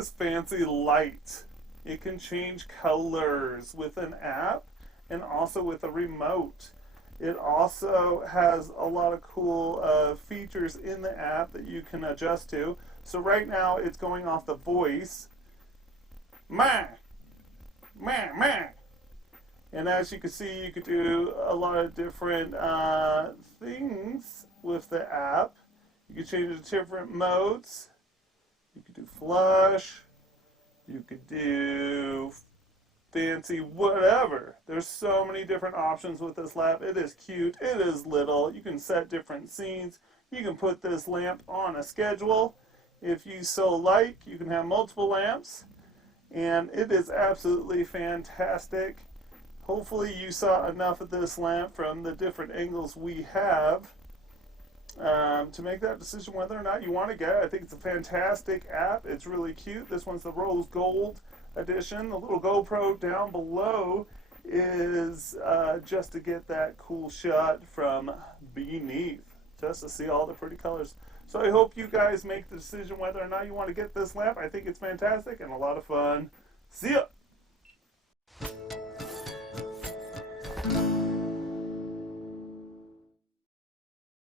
this fancy light. It can change colors with an app and also with a remote. It also has a lot of cool features in the app that you can adjust to. So right now it's going off the voice. Ma, ma, ma. And as you can see, you could do a lot of different things with the app. You can change it to different modes. You could do flush. You could do fancy whatever. There's so many different options with this lamp. It is cute. It is little. You can set different scenes. You can put this lamp on a schedule. If you so like, you can have multiple lamps. And it is absolutely fantastic. Hopefully you saw enough of this lamp from the different angles we have to make that decision whether or not you want to get it. I think it's a fantastic app. It's really cute. This one's the rose gold edition. The little GoPro down below is just to get that cool shot from beneath, just to see all the pretty colors. So I hope you guys make the decision whether or not you want to get this lamp. I think it's fantastic and a lot of fun. See ya!